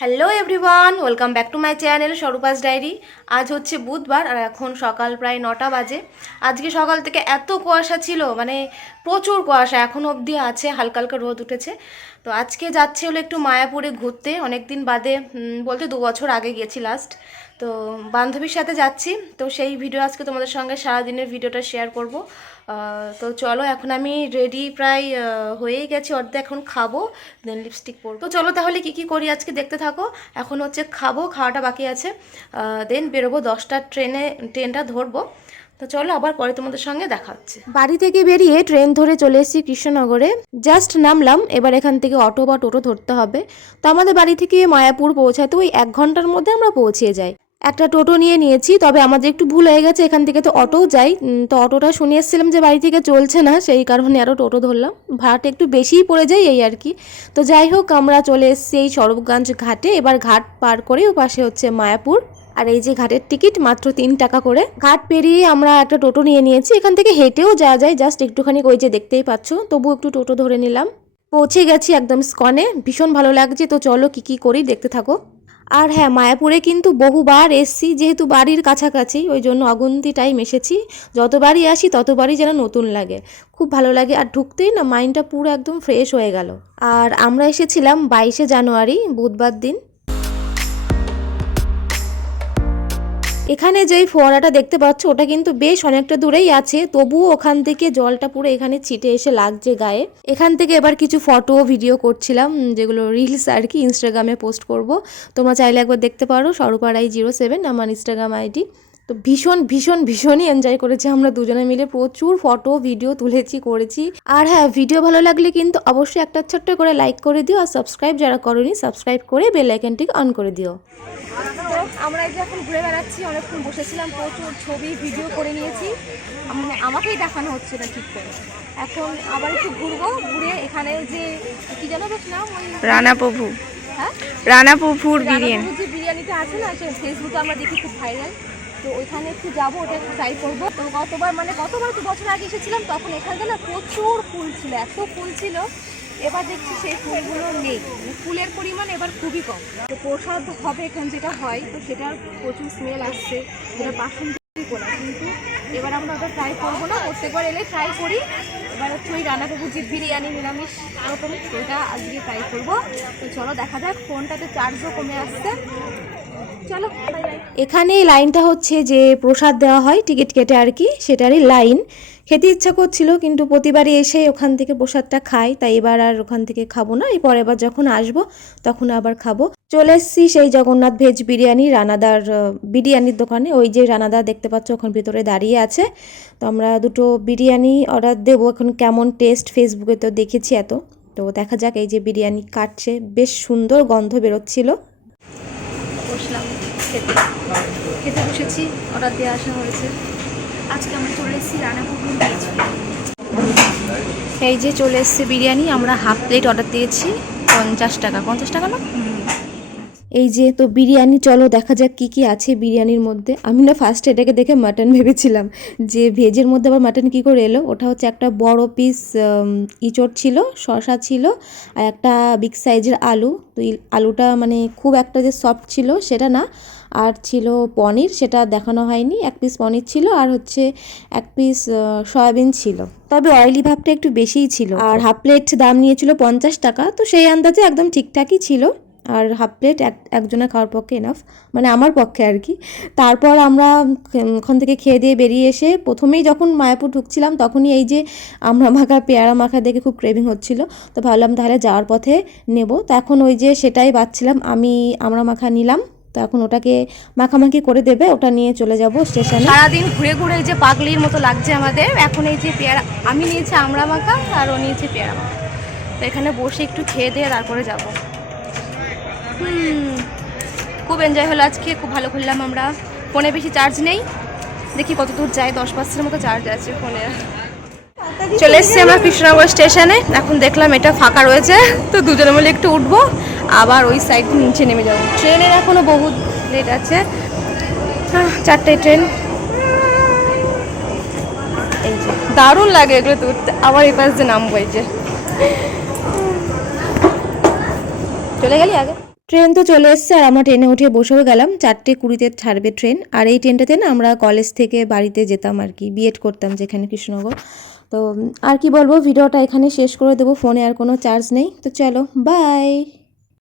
Hello everyone, welcome back to my channel Swarupa's diary. আজ হচ্ছে বুধবার আর এখন সকাল প্রায় 9টা বাজে। আজকে সকাল থেকে এত কুয়াশা ছিল, মানে প্রচুর কুয়াশা, এখন অবধি আছে, হালকা হালকা রোদ উঠেছে। তো আজকে যাচ্ছে হলো একটু মায়াপুরে ঘুরতে, অনেক দিন বাদে, বলতে 2 বছর আগে গেছি লাস্ট। তো বান্ধবীর সাথে যাচ্ছি, তো সেই ভিডিও আজকে তোমাদের সঙ্গে সারাদিনের ভিডিওটা শেয়ার করব। তো চলো, এখন আমি রেডি প্রায় হয়েই গেছি অর্ধেক, এখন খাবো, দেন লিপস্টিক পরবো। তো চলো তাহলে কি কি করি আজকে দেখতে থাকো। এখন হচ্ছে খাবো, খাওয়াটা বাকি আছে, দেন বেরোবো 10টার ট্রেনটা ধরবো। তো চলো, আবার পরে তোমাদের সঙ্গে দেখা হচ্ছে। বাড়ি থেকে বেরিয়ে ট্রেন ধরে চলে এসেছি কৃষ্ণনগরে, জাস্ট নামলাম। এবার এখান থেকে অটো বা টোটো ধরতে হবে। তো আমাদের বাড়ি থেকে মায়াপুর পৌঁছাতে ওই 1 ঘন্টার মধ্যে আমরা পৌঁছে যাই। একটা টোটো নিয়েছি, তবে আমাদের একটু ভুল হয়ে গেছে, এখান থেকে তো অটোও যাই। তো অটোটা শুনে এসেছিলাম যে বাড়ি থেকে চলছে না, সেই কারণে আরও টোটো ধরলাম। ভাড়াটা একটু বেশিই পড়ে যায় এই আর কি। তো যাই হোক, আমরা চলে এসেছি এই স্বরূপগঞ্জ ঘাটে। এবার ঘাট পার করে ও পাশে হচ্ছে মায়াপুর। আর এই যে ঘাটের টিকিট মাত্র 3 টাকা করে। ঘাট পেরিয়ে আমরা একটা টোটো নিয়েছি, এখান থেকে হেঁটেও যাওয়া যায়, জাস্ট একটুখানি, ওই যে দেখতেই পাচ্ছ, তবু একটু টোটো ধরে নিলাম। পৌঁছে গেছি একদম স্কনে, ভীষণ ভালো লাগছে। তো চলো কি কি করি দেখতে থাকো। আর হ্যাঁ, মায়াপুরে কিন্তু বহুবার এসছি, যেহেতু বাড়ির কাছাকাছি, ওই জন্য অগুন্তি টাইম এসেছি। যতবারই আসি ততবারই যেন নতুন লাগে, খুব ভালো লাগে। আর ঢুকতেই না মাইন্ডটা পুরো একদম ফ্রেশ হয়ে গেল। আর আমরা এসেছিলাম 22শে জানুয়ারি, বুধবার দিন। এখানে যেই ফোয়ারাটা দেখতে পাচ্ছ, ওটা কিন্তু বেশ অনেকটা দূরেই আছে, তবুও ওখান থেকে জলটা পুরো এখানে ছিটে এসে লাগছে গায়ে। এখান থেকে এবার কিছু ফটো ভিডিও করছিলাম, যেগুলো রিলস আর কি, ইনস্টাগ্রামে পোস্ট করব। তোমরা চাইলে একবার দেখতে পারো, স্বরূপারাই07 আমার ইনস্টাগ্রাম আইডি। তো ভীষণ ভীষণ ভীষণই এনজয় করেছি আমরা দুজনে মিলে, প্রচুর ফটো ভিডিও তুলেছি, করেছি। আর হ্যাঁ, ভিডিও ভালো লাগলে কিন্তু অবশ্যই একটা ছোট্ট করে লাইক করে দিও, আর সাবস্ক্রাইব যারা করোনি সাবস্ক্রাইব করে বেল আইকনটিকে অন করে দিও। আমরা এই যে এখন ঘুরে বেড়াচ্ছি, অনেকক্ষণ বসেছিলাম, প্রচুর ছবি ভিডিও করে নিয়েছি, মানে আমাকেই দেখানো হচ্ছে না ঠিক করে। এখন আবার একটু ঘুরবো, ঘুরে এখানে যে কি জানো বেশ নাম, ওই রানা প্রভু, হ্যাঁ রানা প্রভুর বিরিয়ানি। যে বিরিয়ানিটা আছে না, সে ফেসবুকে আমরা দেখি খুব ভাইরাল। তো ওইখানে একটু যাবো, ওটা একটু ট্রাই করবো। তো গতবার 2 বছর আগে এসেছিলাম, তখন এখানে না প্রচুর ফুল ছিল, এত ফুল ছিল। এবার দেখছি সেই ফুলগুলো নেই, মানে ফুলের পরিমাণ এবার খুবই কম। তো প্রসাদ হবে এখানে যেটা হয়, তো সেটার প্রচুর স্মেল আসছে, যেটা বাসন্তী গোলা, কিন্তু এবার আমরা ওটা ট্রাই করবো না, প্রত্যেকবার এলে ট্রাই করি। এবার হচ্ছে ওই রানা প্রভুর যে বিরিয়ানি নিরামিষ ওরকম, সেটা আজকে ট্রাই করবো। তো চলো দেখা যাক, ফোনটাতে চার্জও কমে আসছে। চলো, এখানে এই লাইনটা হচ্ছে যে প্রসাদ দেওয়া হয় টিকিট কেটে আর কি, সেটারই লাইন। খেতে ইচ্ছা করছিল, কিন্তু প্রতিবারই এসে ওখান থেকে প্রসাদটা খাই, তাই এবার আর ওখান থেকে খাবো না। এরপর এবার যখন আসবো তখন আবার খাবো। চলে এসেছি সেই জগন্নাথ ভেজ বিরিয়ানি, রানাদার বিরিয়ানির দোকানে। ওই যে রানাদা দেখতে পাচ্ছ ওখান ভিতরে দাঁড়িয়ে আছে। তো আমরা দুটো বিরিয়ানি অর্ডার দেবো, এখন কেমন টেস্ট ফেসবুকে তো দেখেছি এত। তো দেখা যাক, এই যে বিরিয়ানি কাটছে, বেশ সুন্দর গন্ধ বেরোচ্ছিল। বসলাম খেতে বসেছি, অর্ডার দিয়ে আসা হয়েছে। আজকে আমরা চলে এসেছি রানাপুর ভেজ। এই যে চলে এসছে বিরিয়ানি, আমরা হাফ প্লেট অর্ডার দিয়েছি, 50 টাকা। 50 টাকা না? এই যে তো বিরিয়ানি, চলো দেখা যাক কি কি আছে বিরিয়ানির মধ্যে। আমি না ফার্স্ট এটাকে দেখে মাটন ভেবেছিলাম, যে ভেজের মধ্যে আবার মাটন কী করে এলো। ওটা হচ্ছে একটা বড় পিস ইঁচড় ছিল, শসা ছিল, আর একটা বিগ সাইজের আলু। তো আলুটা মানে খুব একটা যে সফট ছিল সেটা না, আর ছিল পনির, সেটা দেখানো হয়নি। 1 পিস পনির ছিল, আর হচ্ছে 1 পিস সয়াবিন ছিল, তবে অয়েলি ভাবটা একটু বেশিই ছিল। আর হাফ প্লেট দাম নিয়েছিল 50 টাকা, তো সেই আন্দাজে একদম ঠিকঠাকই ছিল। আর হাফ প্লেট একজনের খাওয়ার পক্ষে এনাফ, মানে আমার পক্ষে আর কি। তারপর আমরা ওখান থেকে খেয়ে দিয়ে বেরিয়ে এসে, প্রথমেই যখন মায়াপুর ঢুকছিলাম তখনই এই যে আমরা মাখা, পেয়ারা মাখা দেখে খুব ক্রেভিং হচ্ছিল। তো ভাবলাম তাহলে যাওয়ার পথে নেব। তো এখন ওই যে সেটাই বাচ্ছিলাম, আমি আমরা মাখা নিলাম। তো এখন ওটাকে মাখামাখি করে দেবে, ওটা নিয়ে চলে যাব স্টেশনে। সারাদিন ঘুরে ঘুরে এই যে পাগলির মতো লাগছে আমাদের। এখন এই যে পেয়ারা, আমি নিয়েছি আমড়া মাখা, আর ও নিয়েছে পেয়ারা মাখা। তো এখানে বসে একটু খেয়ে দিয়ে তারপরে যাবো। খুব এনজয় হলো আজকে, খুব ভালো খুললাম আমরা। ফোনে বেশি চার্জ নেই, দেখি কত দূর যায়, 10% মতো চার্জ আছে ফোনে। চলে এসেছি আমরা কৃষ্ণনগর স্টেশনে। এখন দেখলাম এটা ফাঁকা রয়েছে, তো দুজনে মিলে একটু উঠবো, আবার ওই সাইড নিচে নেমে যাবো। ট্রেনের এখনও বহু লেট আছে, 4টে ট্রেন। এই যে দারুণ লাগে এগুলো তো উঠতে। আবার এই পাশ দিয়ে নামবো, এই যে চলে গেলি আগে। ট্রেন তো চলে এসছে আর আমরা ট্রেনে উঠে বসেও গেলাম। 4:20-তে ছাড়বে ট্রেন। আর এই ট্রেনটাতে না আমরা কলেজ থেকে বাড়িতে যেতাম আর কি, বিএড করতাম যেখানে কৃষ্ণনগর। তো আর কি বলবো, ভিডিওটা এখানে শেষ করে দেবো, ফোনে আর কোনো চার্জ নেই। তো চলো, বাই।